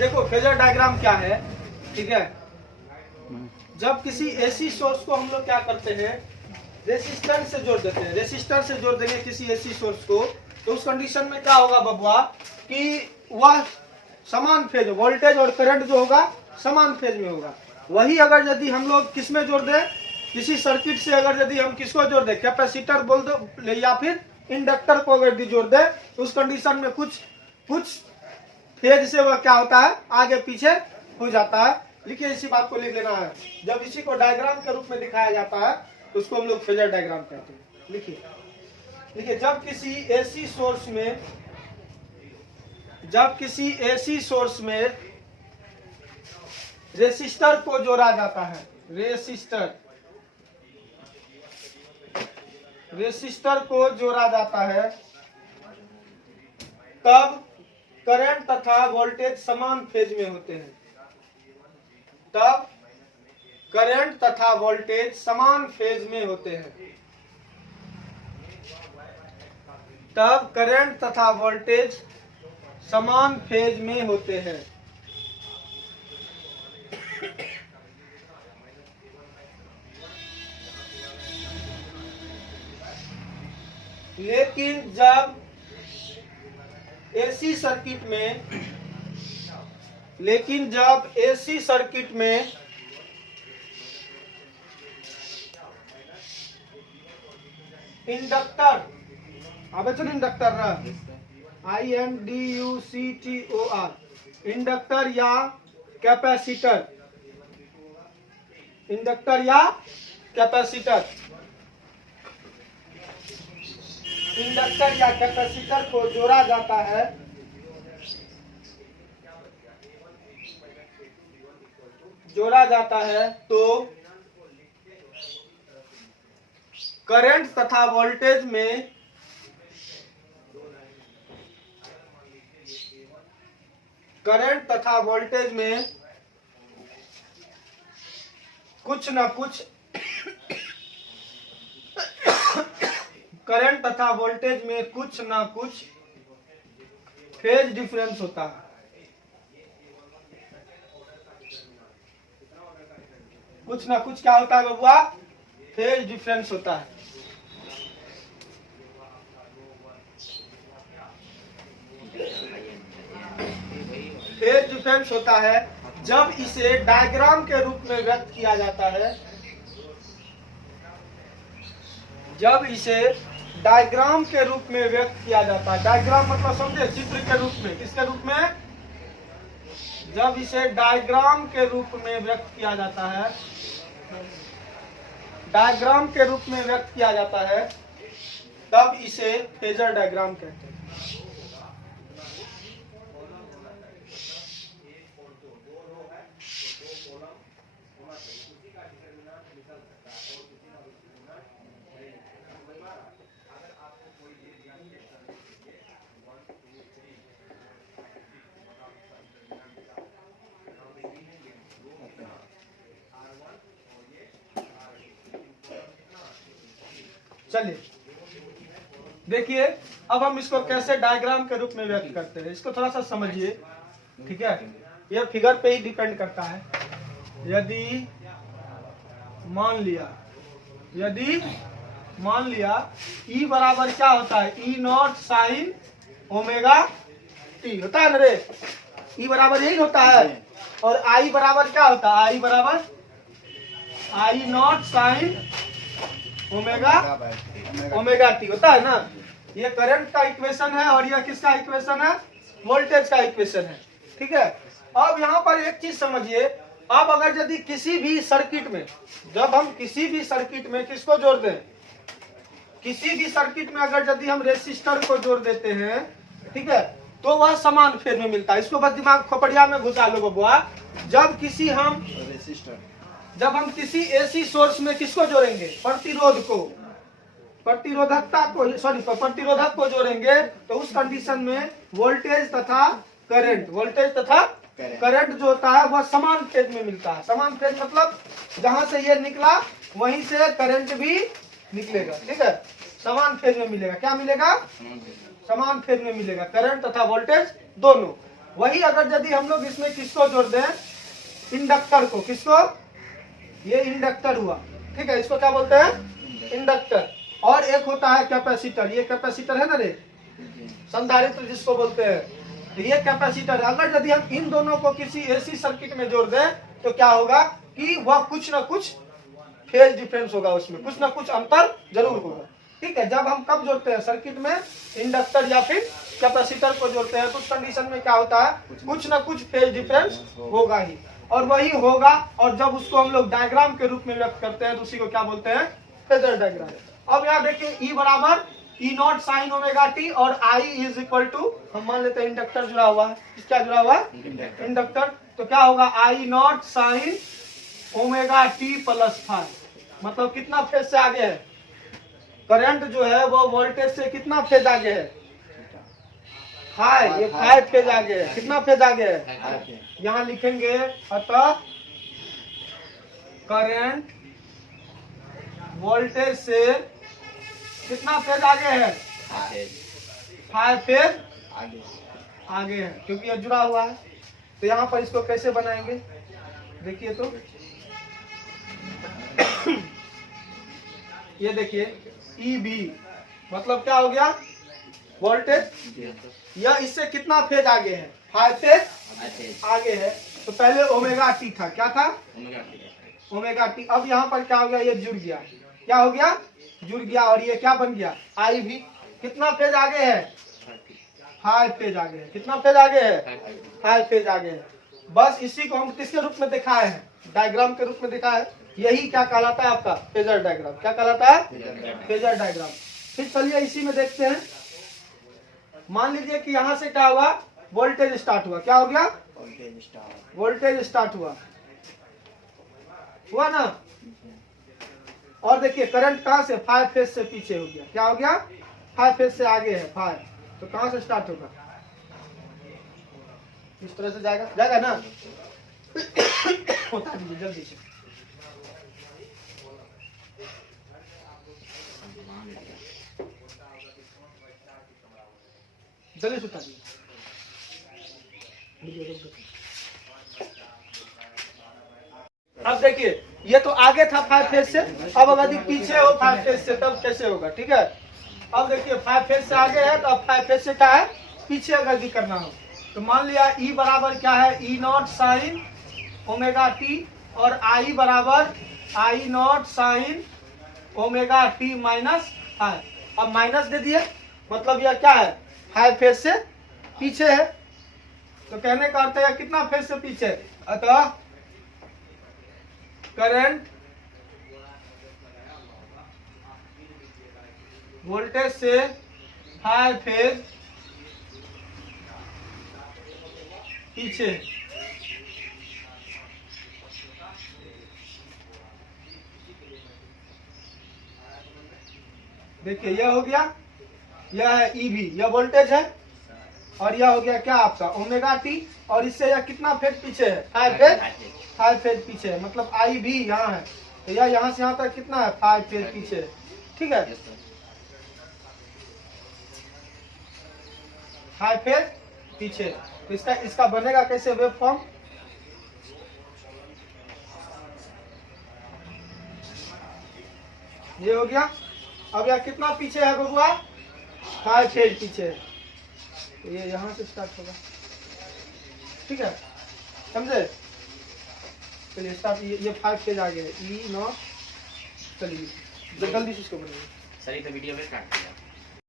देखो phasor diagram क्या है, ठीक है। जब किसी एसी सोर्स को हम लोग क्या करते हैं, रेसिस्टर से जोड़ देते हैं। रेसिस्टर से जोड़ देंगे किसी एसी सोर्स को, तो उस कंडीशन में क्या होगा बबुआ कि वह समान फेज, वोल्टेज और करंट जो होगा समान फेज में होगा। वही अगर यदि हम लोग किस में जोड़ दें, किसी सर्किट से अगर यदि हम किसको जोड़ दें, कैपेसिटर बोल दो या फिर इंडक्टर को अगर जोड़ दें, तो उस कंडीशन में कुछ फेज से वह क्या होता है, आगे पीछे हो जाता है। लिखिए, इसी बात को लिख लेना है। जब इसी को डायग्राम के रूप में दिखाया जाता है तो उसको हम लोग फेजर डायग्राम कहते हैं। लिखिए, जब किसी एसी सोर्स में रेसिस्टर को जोड़ा जाता है, रेसिस्टर को जोड़ा जाता है, तब करंट तथा वोल्टेज समान फेज में होते हैं। तब करंट तथा वोल्टेज समान फेज में होते हैं। तब करंट तथा वोल्टेज समान फेज में होते हैं। लेकिन जब एसी सर्किट में इंडक्टर, अबे चलो इंडक्टर ना, INDUCTOR, इंडक्टर या कैपेसिटर, को जोड़ा जाता है, तो करंट तथा वोल्टेज में कुछ न कुछ करंट तथा वोल्टेज में कुछ न कुछ फेज डिफरेंस होता है। कुछ ना कुछ क्या होता है बबुआ, फेज डिफरेंस होता है। फेज डिफरेंस होता है जब इसे डायग्राम के रूप में व्यक्त किया जाता है। जब इसे डायग्राम के रूप में व्यक्त किया जाता है, डायग्राम मतलब समझे, चित्र के रूप में। किसके रूप में? जब इसे डायग्राम के रूप में व्यक्त किया जाता है, डायग्राम के रूप में व्यक्त किया जाता है, तब इसे फेजर डायग्राम कहते हैं। चलिए देखिए, अब हम इसको कैसे डायग्राम के रूप में व्यक्त करते हैं, इसको थोड़ा सा समझिए, ठीक है। यह फिगर पे ही डिपेंड करता है। यदि मान लिया E बराबर क्या होता है, E0 साइन ओमेगा t होता है ना रे, E बराबर यही होता है। और I बराबर क्या होता है, I बराबर I0 साइन ओमेगा t होता है ना। ये करंट का इक्वेशन है और यह किसका इक्वेशन है, वोल्टेज का इक्वेशन है, ठीक है। अब यहाँ पर एक चीज समझिए, अब अगर यदि किसी भी सर्किट में, जब हम किसी भी सर्किट में किसको जोड़ दें, किसी भी सर्किट में अगर यदि हम रेसिस्टर को जोड़ देते हैं, ठीक है, तो वह समान फेज में मिलता है। इसको बस दिमाग खोपड़िया में घुसा लो बबुआ। जब हम किसी एसी सोर्स में किसको जोड़ेंगे, प्रतिरोधक को जोड़ेंगे, तो उस कंडीशन में वोल्टेज तथा करंट जो होता है वह समान फेज में मिलता है। समान फेज मतलब जहां से ये निकला वहीं से करंट भी निकलेगा, ठीक है। समान फेज में मिलेगा, क्या मिलेगा, समान फेज में मिलेगा, करंट तथा वोल्टेज दोनों। वही अगर यदि हम लोग इसमें किसको जोड़ दें, इंडक्टर को, किसको, ये इंडक्टर हुआ, ठीक है, इसको क्या बोलते हैं, इंडक्टर। और एक होता है कैपेसिटर, ये कैपेसिटर है ना रे, संधारित्र जिसको बोलते हैं, तो ये कैपेसिटर। अगर यदि हम इन दोनों को किसी एसी सर्किट में जोड़ दें तो क्या होगा कि वह कुछ ना कुछ फेज डिफरेंस होगा, उसमें कुछ ना कुछ अंतर जरूर होगा, ठीक है। जब हम कब जोड़ते हैं सर्किट में इंडक्टर या फिर कैपेसिटर को जोड़ते हैं तो उस कंडीशन में क्या होता है, कुछ ना कुछ फेज डिफरेंस होगा ही, और वही होगा। और जब उसको हम लोग डायग्राम के रूप में व्यक्त करते हैं तो उसी को क्या बोलते हैं, फेजर डायग्राम। अब यहाँ देखिए E बराबर E not sine omega T और I इज इक्वल टू, हम मान लेते हैं इंडक्टर जुड़ा हुआ है, क्या जुड़ा हुआ है, इंडक्टर, तो क्या होगा I not sine omega T plus five, मतलब कितना फेज से आगे है, करंट जो है वो वोल्टेज से कितना फेज आगे है, हाई, ये 5 फेज आगे है, कितना फेज आगे है, यहाँ लिखेंगे अतः करंट वोल्टेज से कितना फेज आगे है, 5 फेज आगे है, क्योंकि ये जुड़ा हुआ है। तो यहाँ पर इसको कैसे बनाएंगे, देखिए तो ये देखिए EB मतलब क्या हो गया, वोल्टेज, यह इससे कितना फेज आगे है, 5 फेज आगे है। तो पहले ओमेगा टी था, क्या था, ओमेगा टी। अब यहाँ पर क्या हो गया, ये जुड़ गया, क्या हो गया, जुड़ गया, और ये क्या बन गया, I भी कितना फेज आगे है, 5 फेज आगे है, कितना फेज आगे है, 5 फेज आगे है। बस इसी को हम किसके रूप में दिखाए हैं, डायग्राम के रूप में दिखाया है, यही क्या कहलाता है आपका, फेजर डायग्राम। क्या कहलाता है, फेजर डायग्राम। फिर चलिए इसी में देखते हैं, मान लीजिए कि यहाँ से क्या हुआ, वोल्टेज स्टार्ट हुआ, क्या हो गया, वोल्टेज स्टार्ट हुआ ना, और देखिए करंट कहाँ से, 5 फेज से पीछे हो गया, क्या हो गया, 5 फेज से आगे है 5, तो कहाँ से स्टार्ट होगा, इस तरह से जाएगा, जाएगा ना होता है जल्दी से, जल्दी से उठा दीजिए। अब देखिए ये तो आगे था 5 फेज से, अब अगर पीछे हो 5 फेज से तब कैसे होगा, ठीक है। अब देखिए 5 फेज से आगे है तो अब 5 फेज से क्या है, पीछे अगर करना हो तो मान लिया E बराबर क्या है, E not sine omega T, और I बराबर I not sine omega T minus I। अब माइनस दे दिए, मतलब यह क्या है, 5 फेज से पीछे है, तो कहने का अर्थ है कितना फेज से पीछे, अतः करंट वोल्टेज से 5 फेज पीछे। देखिए यह हो गया, यह है EB, यह वोल्टेज है, और यह हो गया क्या आपका ओमेगा टी, और इससे यह कितना फेज पीछे है, 5 फेज पीछे है, मतलब I भी यहाँ है, तो यह यहाँ से यहाँ तक कितना है, 5 फेज पीछे है, ठीक है, 5 फेज पीछे। तो इसका बनेगा कैसे वेव फॉर्म, ये हो गया। अब यह कितना पीछे है बबुआ, 5 फेज पीछे है, तो ये यहाँ से स्टार्ट होगा, ठीक है, समझे। चलिए स्टार्ट, ये 5 फेज आ गए, E नॉट, चलिए जल्दी से इसको बनाइए सर, ये तो वीडियो में स्टार्ट किया।